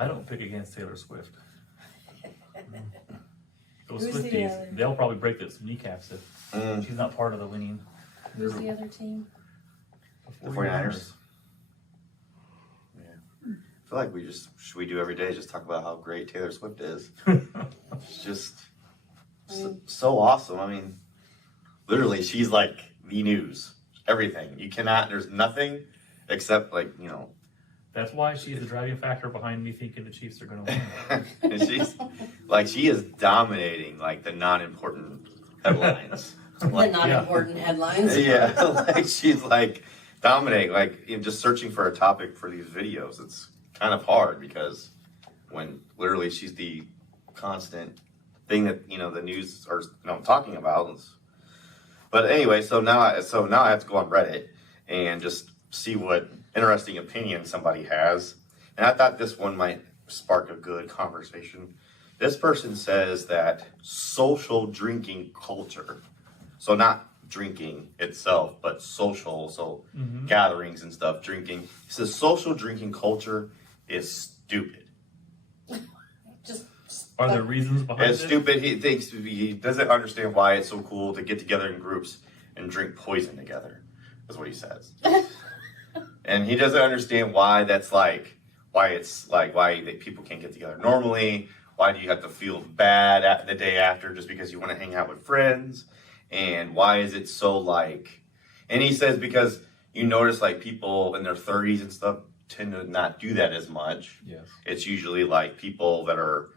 I don't pick against Taylor Swift. Those Who's the Swifties, other? they'll probably break those kneecaps if she's not part of the winning. Who's the other team? The 49ers. Yeah. I feel like should we do every day just talk about how great Taylor Swift is. It's just so awesome. I mean, literally, she's like the news. Everything. There's nothing except That's why she's the driving factor behind me thinking the Chiefs are going to win. and she is dominating like the non-important headlines. The not-important headlines. Yeah, like she's like dominating, like just searching for a topic for these videos. It's kind of hard because when literally she's the constant thing that the news are talking about. But anyway, so now I have to go on Reddit and just see what interesting opinion somebody has. And I thought this one might spark a good conversation. This person says that social drinking culture, so not drinking itself, but social, so gatherings and stuff, drinking. He says social drinking culture is stupid. Are there reasons behind it? It's stupid. He doesn't understand why it's so cool to get together in groups and drink poison together. That's what he says. And he doesn't understand why people can't get together normally. Why do you have to feel bad the day after just because you want to hang out with friends? And why is it so and he says because you notice people in their 30s and stuff tend to not do that as much. Yes. It's usually people that are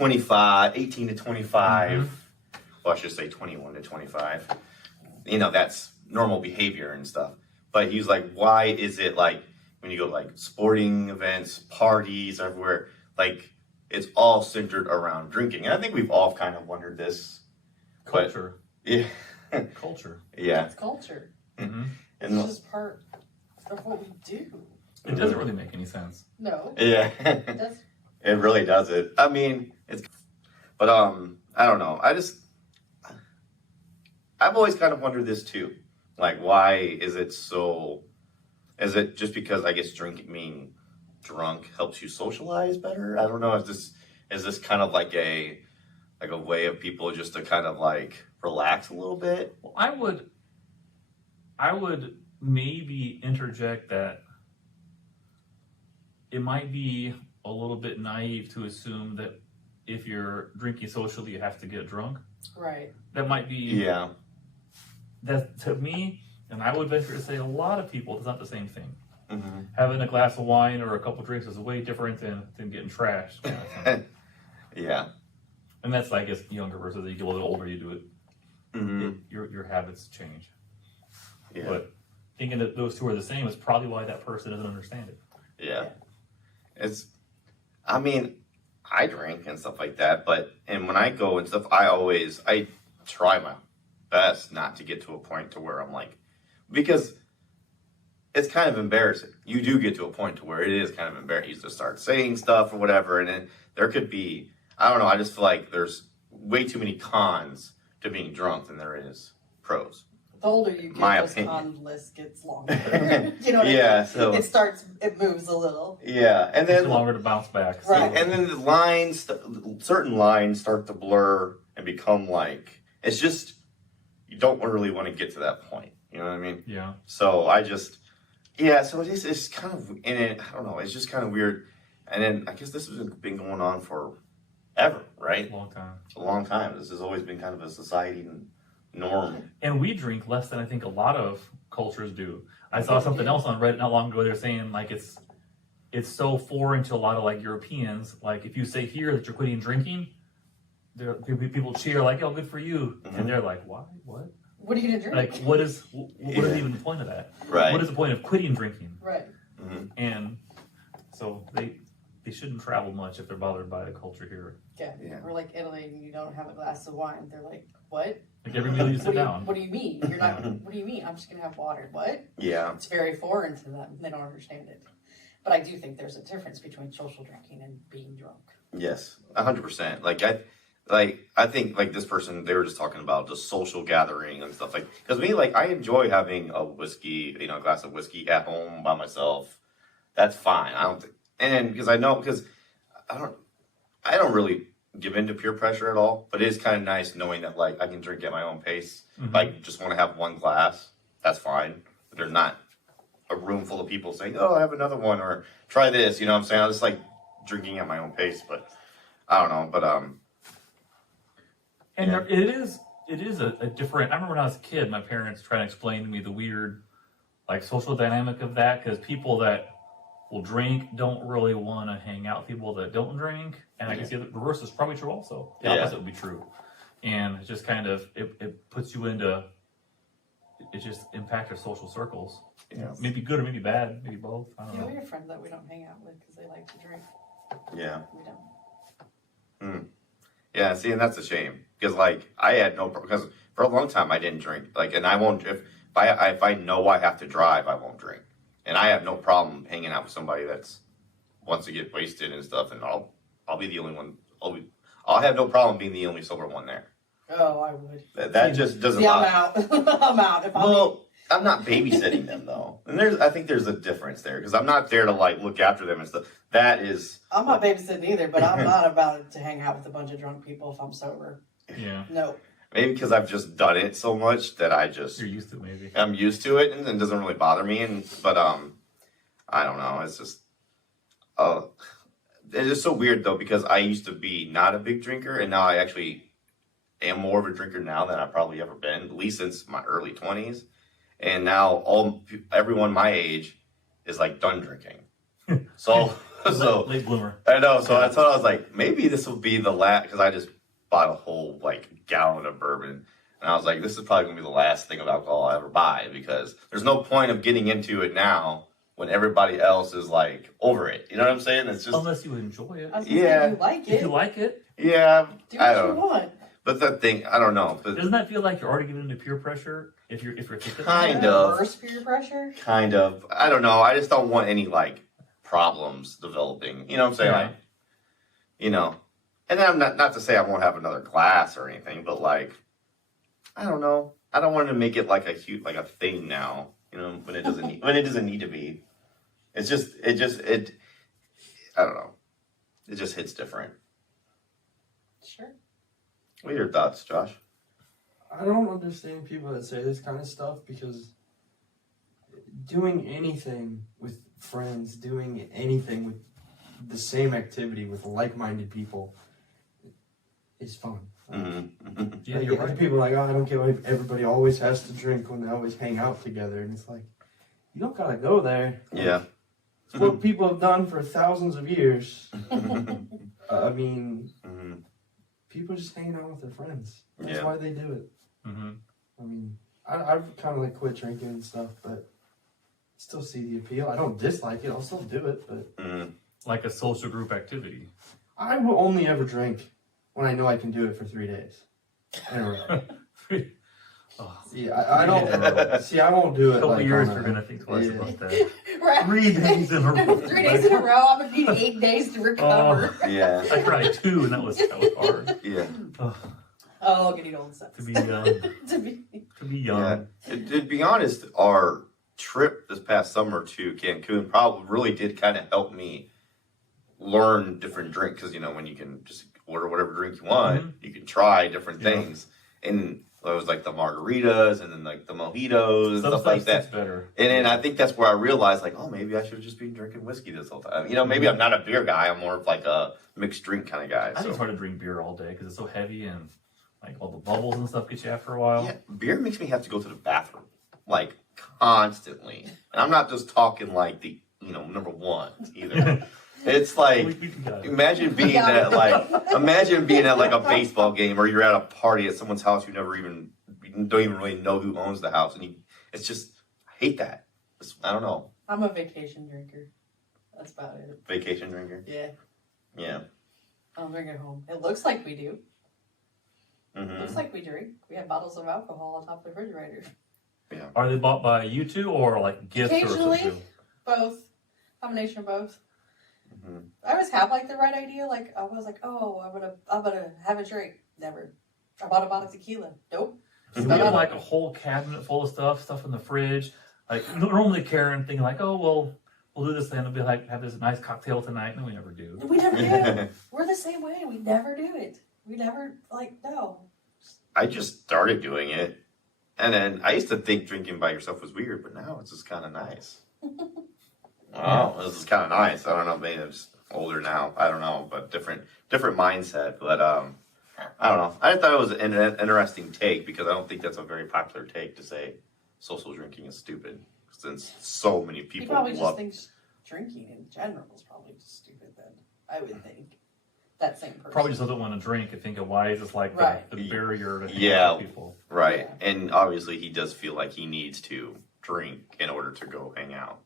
18 to 25. Well, I should say 21 to 25. That's normal behavior and stuff. But he's like, why is it when you go sporting events, parties, everywhere, it's all centered around drinking? And I think we've all kind of wondered this. Culture. Yeah. Culture. Yeah. It's culture. Mm-hmm. It's just part of what we do. It doesn't really make any sense. No. Yeah. It does. It really doesn't. I mean, but I don't know. I've always kind of wondered this too. Why is it so? Is it just because I guess being drunk helps you socialize better? I don't know. Is this kind of like a way of people just to kind of relax a little bit? Well, I would maybe interject that it might be a little bit naive to assume that if you're drinking socially, you have to get drunk. Right. That might be. Yeah. That to me, and I would venture to say a lot of people, it's not the same thing. Mm-hmm. Having a glass of wine or a couple drinks is way different than getting trashed. Kind of thing. Yeah. And that's, I guess, younger versus as you get a little older, you do it. Mm-hmm. Your habits change. Yeah. But thinking that those two are the same is probably why that person doesn't understand it. Yeah. I drink and stuff like that, and when I go and stuff, I try my best not to get to a point to where I'm because it's kind of embarrassing. You do get to a point to where it is kind of embarrassing. You just start saying stuff or whatever, and then there could be, I don't know, I just feel like there's way too many cons to being drunk than there is pros. The older you get, the con list gets longer. You know what I mean? So it moves a little. Yeah, and then it's longer to bounce back. Right. And then the certain lines start to blur and become it's just, you don't really want to get to that point. You know what I mean? Yeah. So so it's kind of, and I don't know, it's just kind of weird. And then I guess this has been going on for ever, right? A long time. A long time. This has always been kind of a society norm. And we drink less than I think a lot of cultures do. I saw something else on Reddit not long ago. They're saying it's so foreign to a lot of Europeans. If you say here that you're quitting drinking, people cheer oh, good for you, and they're like, why? What? What are you gonna drink? What is even the point of that? Right. What is the point of quitting drinking? Right. Mm-hmm. And so they shouldn't travel much if they're bothered by the culture here. Yeah. Or Italy, and you don't have a glass of wine. They're like, what? Every meal you sit down. What do you mean? You're not. What do you mean? I'm just gonna have water. What? Yeah. It's very foreign to them. They don't understand it. But I do think there's a difference between social drinking and being drunk. Yes, 100%. I think this person, they were just talking about the social gathering and stuff because me, I enjoy having a whiskey, a glass of whiskey at home by myself. That's fine. I don't think, and because I don't really give into peer pressure at all, but it is kind of nice knowing that like I can drink at my own pace. Mhm. Like just want to have one glass, that's fine. But there's not a room full of people saying, "Oh, I have another one," or "Try this." You know what I'm saying? I just like drinking at my own pace, but I don't know. But And Yeah. it is a different. I remember when I was a kid, my parents trying to explain to me the weird, like social dynamic of that, because people that will drink don't really want to hang out with people that don't drink, and I guess the reverse is probably true also. The Yeah. opposite would be true, and it just kind of it puts you into. It just impacts your social circles. yeah, Maybe good or maybe bad, maybe both. I don't You know, know. we have friends that we don't hang out with because they like to drink. yeah. We don't. Yeah, see, and that's a shame because, like, I had no because for a long time I didn't drink. Like, and I won't if I know I have to drive, I won't drink, and I have no problem hanging out with somebody that's wants to get wasted and stuff, and I'll be the only one. I'll have no problem being the only sober one there. Oh, I would. That just doesn't. Yeah, bother. I'm out. I'm out. If I'm Well, I'm not babysitting them though, and I think there's a difference there because I'm not there to like look after them and stuff. That is. I'm not babysitting either, but I'm not about to hang out with a bunch of drunk people if I'm sober. Yeah, No. Maybe because I've just done it so much that you're used to it, maybe. I'm used to it and it doesn't really bother me. But I don't know. It's just it is so weird though because I used to be not a big drinker and now I actually am more of a drinker now than I've probably ever been, at least since my early 20s. And now everyone my age is like done drinking. So Late bloomer. I know. So I thought I was like, maybe this will be the last because I just bought a whole like gallon of bourbon, and I was like, this is probably gonna be the last thing of alcohol I ever buy because there's no point of getting into it now when everybody else is like over it. You know what I'm saying? It's just Unless you enjoy it. I was gonna Yeah. say, you like If it. you like it, yeah. Do I what you don't. want. But that thing, I don't know. But doesn't that feel like you're already giving into peer pressure if you're thinking Kind You know, of. Worse peer pressure. kind of, I don't know. I just don't want any like problems developing. You know what I'm saying? Yeah. Like, you know, and I'm not to say I won't have another glass or anything, but like, I don't know. I don't want to make it like a huge like a thing now. You know, when it doesn't need to be. It's just it. I don't know. It just hits different. Sure. What are your thoughts, Josh? I don't understand people that say this kind of stuff because doing anything with friends, doing anything with the same activity with like-minded people is fun. Mm-hmm. Yeah, Like, you're right. People are like, oh, I don't get why everybody always has to drink when they always hang out together. And it's like, you don't gotta go there. Yeah. It's what people have done for thousands of years. I mean, hmm people just hanging out with their friends. That's Yeah. why they do it. Mm-hmm. I mean, I've kind of like quit drinking and stuff, but still see the appeal. I don't dislike it. I'll still do it, but hmm Like a social group activity. I will only ever drink when I know I can do it for 3 days in a row. Oh, See, I don't. See, I won't do a it. couple like years on we're a- gonna think twice yeah. about that. Right. 3 days in a row. 3 days in a row. I'm gonna need 8 days to recover. Yeah. I tried 2 and that was hard. Yeah. Oh, Oh, getting old sucks. to be young. To be. To be young. Yeah. To be honest, our trip this past summer to Cancun probably really did kind of help me learn different drinks because when you can just order whatever drink you want, you can try different Yeah. things, and it was like the margaritas and then like the mojitos and Some stuff like tastes that. better. And then I think that's where I realized, like, oh, maybe I should have just been drinking whiskey this whole time. Maybe I'm not a beer guy. I'm more of like a mixed drink kind of guy. I think So it's hard to drink beer all day because it's so heavy and like all the bubbles and stuff get you after a while. yeah, beer makes me have to go to the bathroom like constantly, and I'm not just talking like the number one either. It's like We got it. imagine being at like a baseball game or you're at a party at someone's house you don't even really know who owns the house, and it's just I hate that. I don't know. I'm a vacation drinker. That's about it. Vacation drinker. Yeah. Yeah. I don't drink at home. It looks like we do. hmm Looks like we drink. We have bottles of alcohol on top of the refrigerator. Are they bought by you two or like gifts or Occasionally. something? Both. Combination of both. hmm I always have like the right idea. Like I was like, oh, I'm gonna have a drink. Never. I bought a bottle of tequila. Nope. So we have like a whole cabinet full of stuff in the fridge. Like normally Karen thinking like, oh well, we'll do this, then it'll be like, have this nice cocktail tonight, and we never do. We never do. We're the same way. We never do it. We never, no. I just started doing it, and then I used to think drinking by yourself was weird, but now it's just kind of nice. Oh, this is kind of nice. I don't know, maybe I'm just older now. I don't know, but different mindset. But I don't know. I thought it was an interesting take because I don't think that's a very popular take to say social drinking is stupid, since so many He people probably just love. thinks drinking in general is probably just stupid then. I would think. That same person. Probably just doesn't want to drink and think of why is this like Right. the barrier to hang Yeah. out with people. Right, Yeah. and obviously he does feel like he needs to drink in order to go hang out.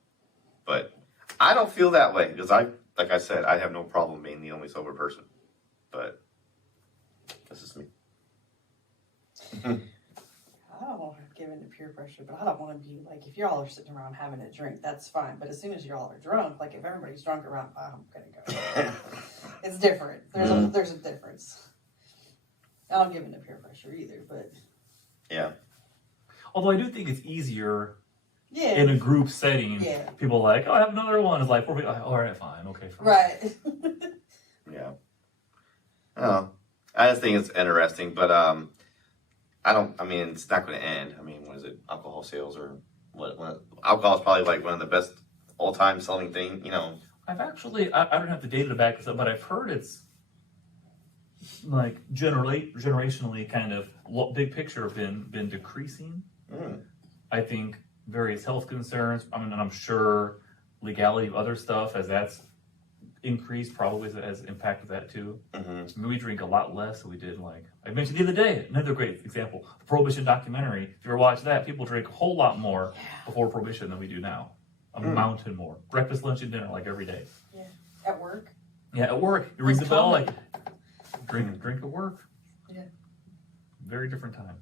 But I don't feel that way because like I said, I have no problem being the only sober person. But this is me. I don't want to give in to peer pressure, but I don't want to be like, if y'all are sitting around having a drink, that's fine. But as soon as y'all are drunk, like if everybody's drunk around, I'm going to go. It's different. There's a difference. I don't give in to peer pressure either, but Yeah. Although I do think it's easier yeah. in a group setting. Yeah. People are like, oh, I have another one. It's like, all right, fine, okay, fine. Right. Yeah. Oh, I just think it's interesting, but I mean, it's not going to end. I mean, what is it? Alcohol sales or what? Alcohol is probably like one of the best all-time selling thing. You know. I've actually, I don't have the data to back this up, but I've heard it's like generationally kind of big picture been decreasing. Mm. I think various health concerns. I mean, and I'm sure legality of other stuff as that's increased probably has impacted that too. Mm-hmm. I mean, we drink a lot less than we did. Like I mentioned the other day, another great example, the Prohibition documentary. If you ever watch that, people drink a whole lot more before Prohibition than we do now. A mountain more. Breakfast, lunch, and dinner like every day. Yeah. At work. Yeah, at work, you ring It's the bell common. like drink at work. Yeah. Very different time.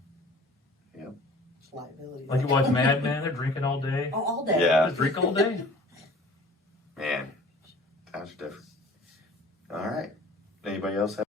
It's liability. Like you watch Mad Men, they're drinking all day. Oh, all day. Yeah. Just drink all day. Man, times are different. All right. Anybody else have?